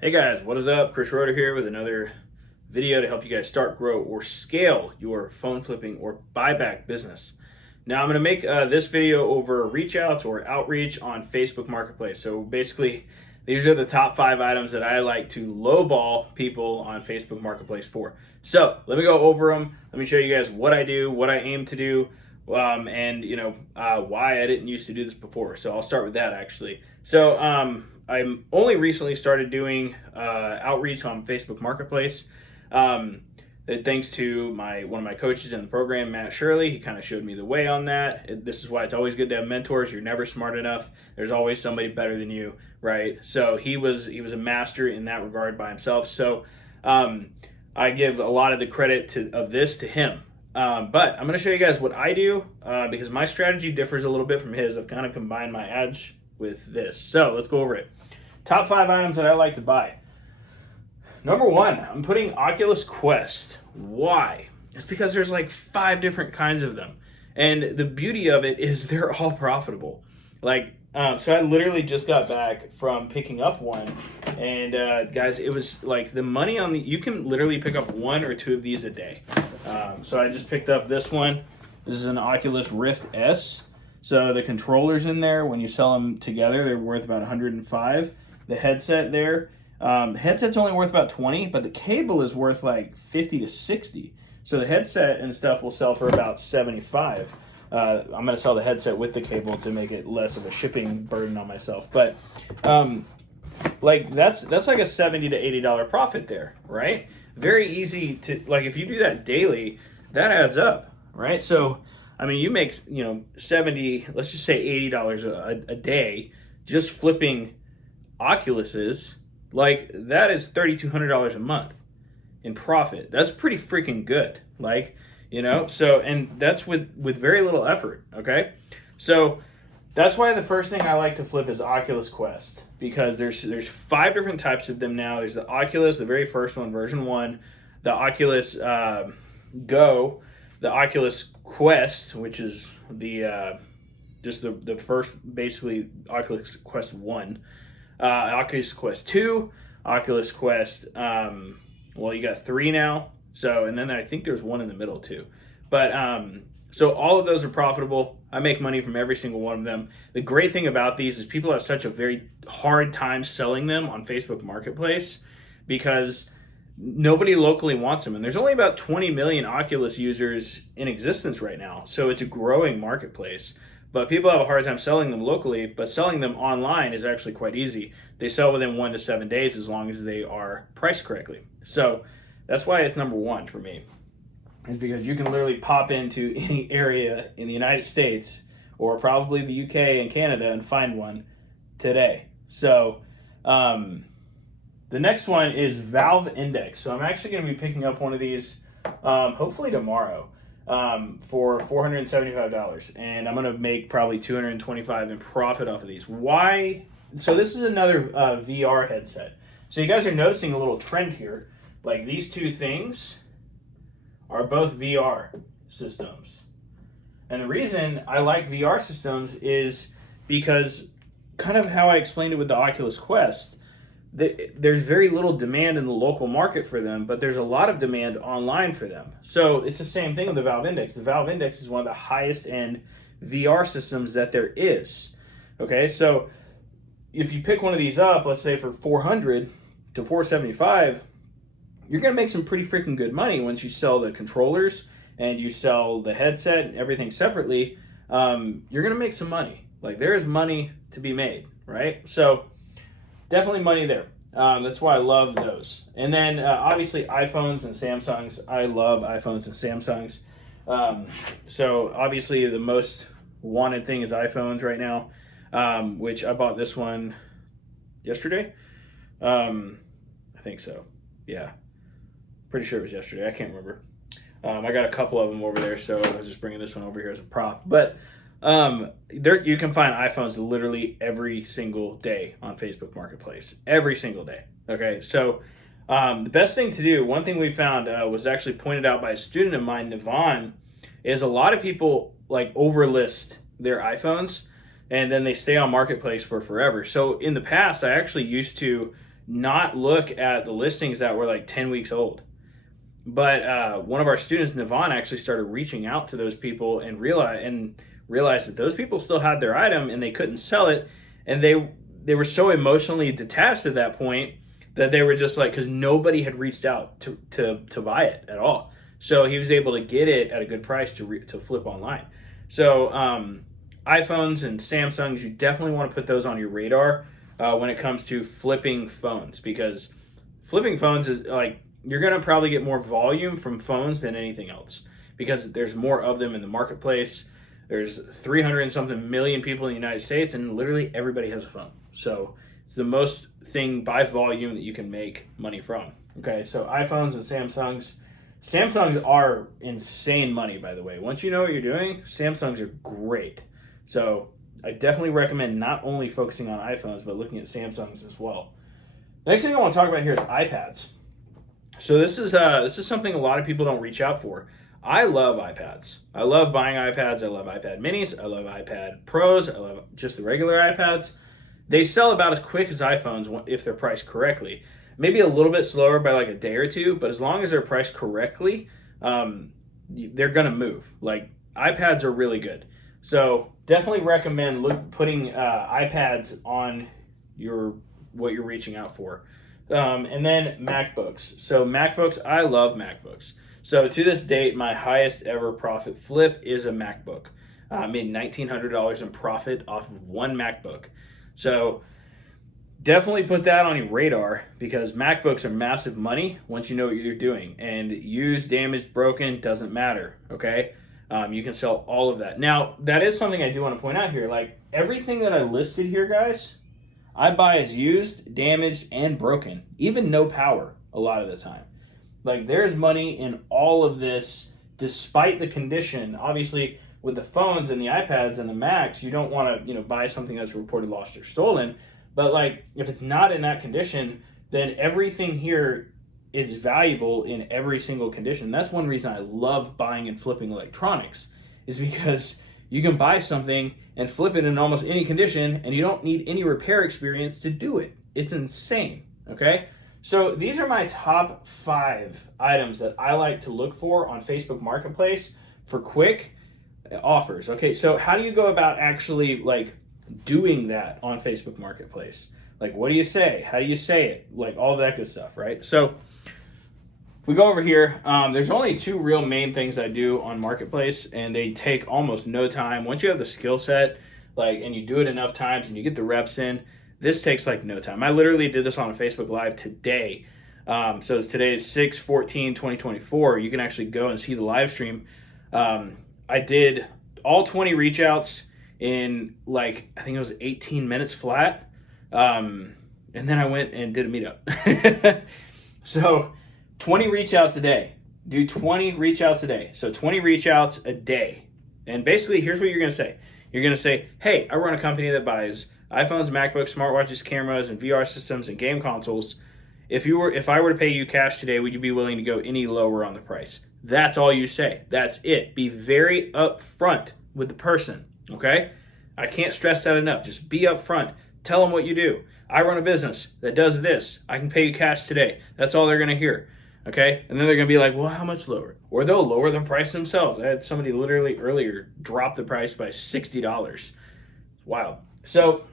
Hey guys, what is up? Schroeder here with another video to help you guys start, grow, or scale your phone flipping or buyback business. Now I'm going to make this video over reach outs or outreach on Facebook Marketplace. So basically, these are the top 5 items that I like to lowball people on Facebook Marketplace for. So let me go over them. Let me show you guys what I do, what I aim to do, and why I didn't used to do this before. So I'll start with that actually. So I'm only recently started doing outreach on Facebook Marketplace. Thanks to one of my coaches in the program, Matt Shirley. He kind of showed me the way on that. This is why it's always good to have mentors. You're never smart enough. There's always somebody better than you, right? So he was a master in that regard by himself. So I give a lot of the credit of this to him. But I'm going to show you guys what I do because my strategy differs a little bit from his. I've kind of combined my ads with this. So let's go over it. Top 5 items that I like to buy. Number 1, I'm putting Oculus Quest. Why? It's because there's like 5 different kinds of them. And the beauty of it is they're all profitable. So I literally just got back from picking up one. And guys, it was like the money on you can literally pick up 1 or 2 of these a day. So I just picked up this one. This is an Oculus Rift S. So the controllers in there, when you sell them together, they're worth about 105. The headset there, the headset's only worth about 20, but the cable is worth like 50 to 60. So the headset and stuff will sell for about 75. I'm going to sell the headset with the cable to make it less of a shipping burden on myself. But that's like a $70 to $80 profit there, right? Very easy to, like, if you do that daily, that adds up, right? So I mean, you make, 70, let's just say $80 a day just flipping Oculuses. Like, that is $3,200 a month in profit. That's pretty freaking good. So, and that's with very little effort, okay? So that's why the first thing I like to flip is Oculus Quest, because there's 5 different types of them now. There's the Oculus, the very first one, version 1, the Oculus Go, the Oculus Quest, which is the first, basically, Oculus Quest 1, Oculus Quest 2, Oculus Quest, you got 3 now, so, and then I think there's one in the middle too, but so all of those are profitable. I make money from every single one of them. The great thing about these is people have such a very hard time selling them on Facebook Marketplace because nobody locally wants them, and there's only about 20 million Oculus users in existence right now, so it's a growing marketplace. But people have a hard time selling them locally, but selling them online is actually quite easy. They sell within 1 to 7 days as long as they are priced correctly. So that's why it's number 1 for me, is because you can literally pop into any area in the United States or probably the UK and Canada and find one today. So the next one is Valve Index. So I'm actually going to be picking up one of these hopefully tomorrow for $475. And I'm going to make probably $225 in profit off of these. Why? So this is another VR headset. So you guys are noticing a little trend here. Like, these 2 things are both VR systems. And the reason I like VR systems is because, kind of how I explained it with the Oculus Quest, there's very little demand in the local market for them, but there's a lot of demand online for them. So it's the same thing with the Valve Index. The Valve Index is one of the highest end VR systems that there is. Okay, so if you pick one of these up, let's say for $400 to $475, you're going to make some pretty freaking good money once you sell the controllers and you sell the headset and everything separately. You're going to make some money. Like, there is money to be made, right? So definitely money there. That's why I love those. And then obviously iPhones and Samsungs. I love iPhones and Samsungs. So obviously the most wanted thing is iPhones right now, which I bought this one yesterday. I think so. Yeah. Pretty sure it was yesterday. I can't remember. I got a couple of them over there, so I was just bringing this one over here as a prop. But you can find iPhones literally every single day on Facebook Marketplace. Every single day. Okay, so the best thing to do, one thing we found was actually pointed out by a student of mine, Navon, is a lot of people like overlist their iPhones and then they stay on Marketplace for forever. So in the past, I actually used to not look at the listings that were like 10 weeks old. But one of our students, Navon, actually started reaching out to those people and realized that those people still had their item and they couldn't sell it, and they were so emotionally detached at that point that they were just like, because nobody had reached out to buy it at all. So he was able to get it at a good price to flip online. So iPhones and Samsungs, you definitely want to put those on your radar when it comes to flipping phones, because flipping phones is like, you're going to probably get more volume from phones than anything else, because there's more of them in the marketplace. There's 300 and something million people in the United States, and literally everybody has a phone. So it's the most thing by volume that you can make money from. Okay, so iPhones and Samsungs. Samsungs are insane money, by the way. Once you know what you're doing, Samsungs are great. So I definitely recommend not only focusing on iPhones, but looking at Samsungs as well. Next thing I want to talk about here is iPads. So this is something a lot of people don't reach out for. I love iPads. I love buying iPads. I love iPad minis. I love iPad Pros. I love just the regular iPads. They sell about as quick as iPhones if they're priced correctly. Maybe a little bit slower by like a day or two, but as long as they're priced correctly, they're gonna move. Like, iPads are really good. So definitely recommend putting iPads on what you're reaching out for. And then MacBooks. So MacBooks, I love MacBooks. So to this date, my highest ever profit flip is a MacBook. I made $1,900 in profit off of one MacBook. So definitely put that on your radar, because MacBooks are massive money once you know what you're doing. And used, damaged, broken, doesn't matter, okay? You can sell all of that. Now, that is something I do want to point out here. Like, everything that I listed here, guys, I buy as used, damaged, and broken. Even no power a lot of the time. Like, there's money in all of this despite the condition. Obviously, with the phones and the iPads and the Macs, you don't want to, buy something that's reported lost or stolen. But like, if it's not in that condition, then everything here is valuable in every single condition. That's one reason I love buying and flipping electronics, is because you can buy something and flip it in almost any condition, and you don't need any repair experience to do it. It's insane, okay? So these are my top 5 items that I like to look for on Facebook Marketplace for quick offers. Okay, so how do you go about actually like doing that on Facebook Marketplace? Like, what do you say? How do you say it? Like, all that good stuff, right? So we go over here. There's only 2 real main things I do on Marketplace, and they take almost no time. Once you have the skill set, like, and you do it enough times and you get the reps in, this takes like no time. I literally did this on a Facebook Live today. So today is 6/14/2024. You can actually go and see the live stream. I did all 20 reach outs in like, I think it was 18 minutes flat. And then I went and did a meetup. So 20 reach outs a day. Do 20 reach outs a day. So 20 reach outs a day. And basically, here's what you're going to say. You're going to say, hey, I run a company that buys iPhones, MacBooks, smartwatches, cameras, and VR systems and game consoles. If I were to pay you cash today, would you be willing to go any lower on the price? That's all you say. That's it. Be very upfront with the person, okay? I can't stress that enough. Just be upfront. Tell them what you do. I run a business that does this. I can pay you cash today. That's all they're going to hear, okay? And then they're going to be like, well, how much lower? Or they'll lower the price themselves. I had somebody literally earlier drop the price by $60. Wow. So,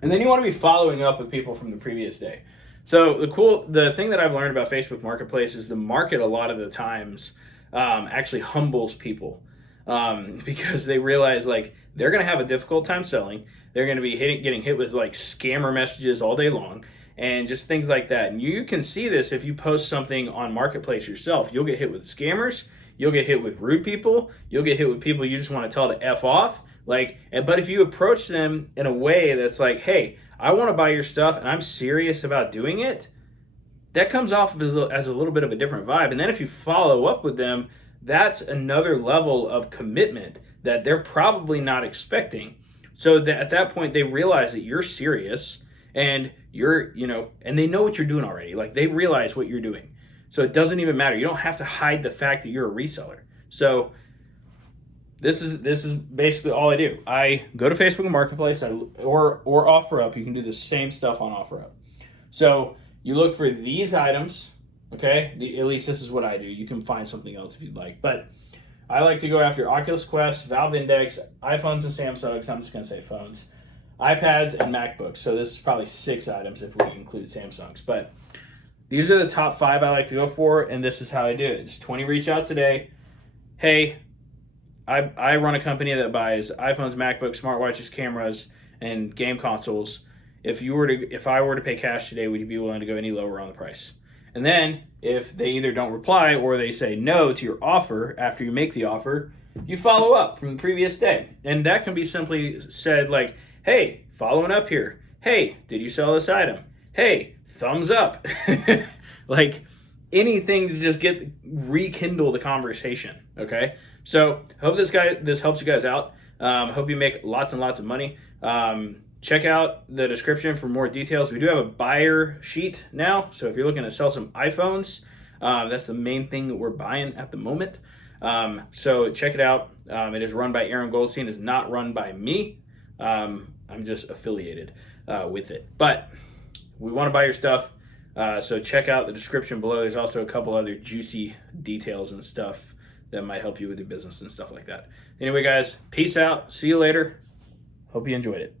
and then you want to be following up with people from the previous day. So the thing that I've learned about Facebook Marketplace is the market a lot of the times actually humbles people because they realize like they're going to have a difficult time selling. They're going to be getting hit with like scammer messages all day long and just things like that. And you can see this if you post something on Marketplace yourself. You'll get hit with scammers. You'll get hit with rude people. You'll get hit with people you just want to tell to F off. But if you approach them in a way that's like, hey, I want to buy your stuff and I'm serious about doing it, that comes off as a little bit of a different vibe. And then if you follow up with them, that's another level of commitment that they're probably not expecting. So that at that point, they realize that you're serious and and they know what you're doing already. Like, they realize what you're doing. So it doesn't even matter. You don't have to hide the fact that you're a reseller. So this is basically all I do. I go to Facebook Marketplace or OfferUp. You can do the same stuff on OfferUp. So you look for these items, okay? At least this is what I do. You can find something else if you'd like. But I like to go after Oculus Quest, Valve Index, iPhones and Samsungs. I'm just going to say phones, iPads, and MacBooks. So this is probably 6 items if we include Samsungs. But these are the top 5 I like to go for, and this is how I do it. Just 20 reach outs a day. Hey, I run a company that buys iPhones, MacBooks, smartwatches, cameras, and game consoles. If I were to pay cash today, would you be willing to go any lower on the price? And then if they either don't reply or they say no to your offer after you make the offer, you follow up from the previous day. And that can be simply said like, hey, following up here. Hey, did you sell this item? Hey, thumbs up. Like anything to just rekindle the conversation. Okay. So hope this helps you guys out. Hope you make lots and lots of money. Check out the description for more details. We do have a buyer sheet now. So if you're looking to sell some iPhones, that's the main thing that we're buying at the moment. So check it out. It is run by Aaron Goldstein. It's not run by me. I'm just affiliated with it. But we want to buy your stuff. So check out the description below. There's also a couple other juicy details and stuff that might help you with your business and stuff like that. Anyway, guys, peace out. See you later. Hope you enjoyed it.